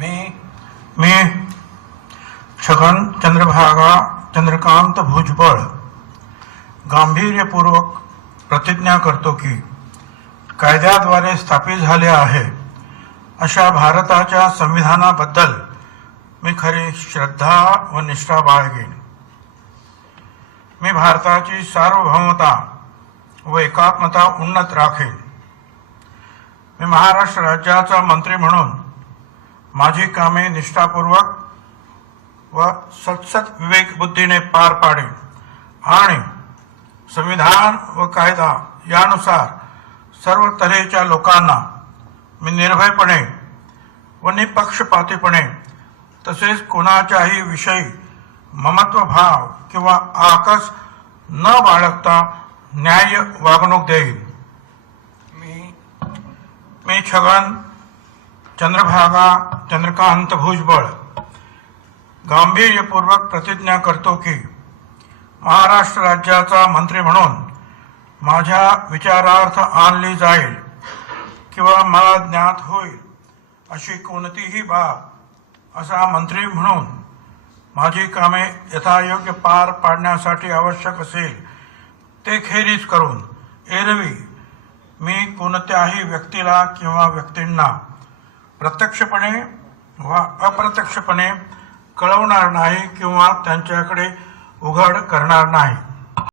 मी छगन चंद्रभागा चंद्रकांत भुजबळ गांभीर्यपूर्वक प्रतिज्ञा करतो की कायद्याद्वारे स्थापित झाले आहे अशा भारताच्या संविधानाबद्दल मी खरी श्रद्धा व निष्ठा बाळगेन। मी भारताची सार्वभौमता व एकात्मता उन्नत राखेन। मी महाराष्ट्र राज्याचा मंत्री म्हणून माझी कामे निष्ठापूर्वक व सतसत विवेक बुद्धीने पार पाडेन आणि संविधान व कायदा यानुसार सर्व तऱ्हेच्या लोकांना मी निर्भयपणे व निपक्षपातीपणे तसेच कोणाच्याही विषयी ममत्वभाव किंवा आकस न बाळगता न्याय्य वागणूक देईन। मी छगन चंद्रभागा चंद्रकांत भुजबळ गांभीर्यपूर्वक प्रतिज्ञा करतो की महाराष्ट्र राज्याचा मंत्री म्हणून माझ्या विचारार्थ आणली जाईल किंवा मला ज्ञात होईल अशी कोणतीही बाब असा मंत्री म्हणून माझी कामे यथायोग्य पार पाडण्यासाठी आवश्यक असेल ते खेरीज करून एरवी मी कोणत्याही व्यक्तीला किंवा व्यक्तींना प्रत्यक्षपणे वा अप्रत्यक्षपणे कळवणार नाही किंवा त्यांच्याकडे उघड करणार नाही।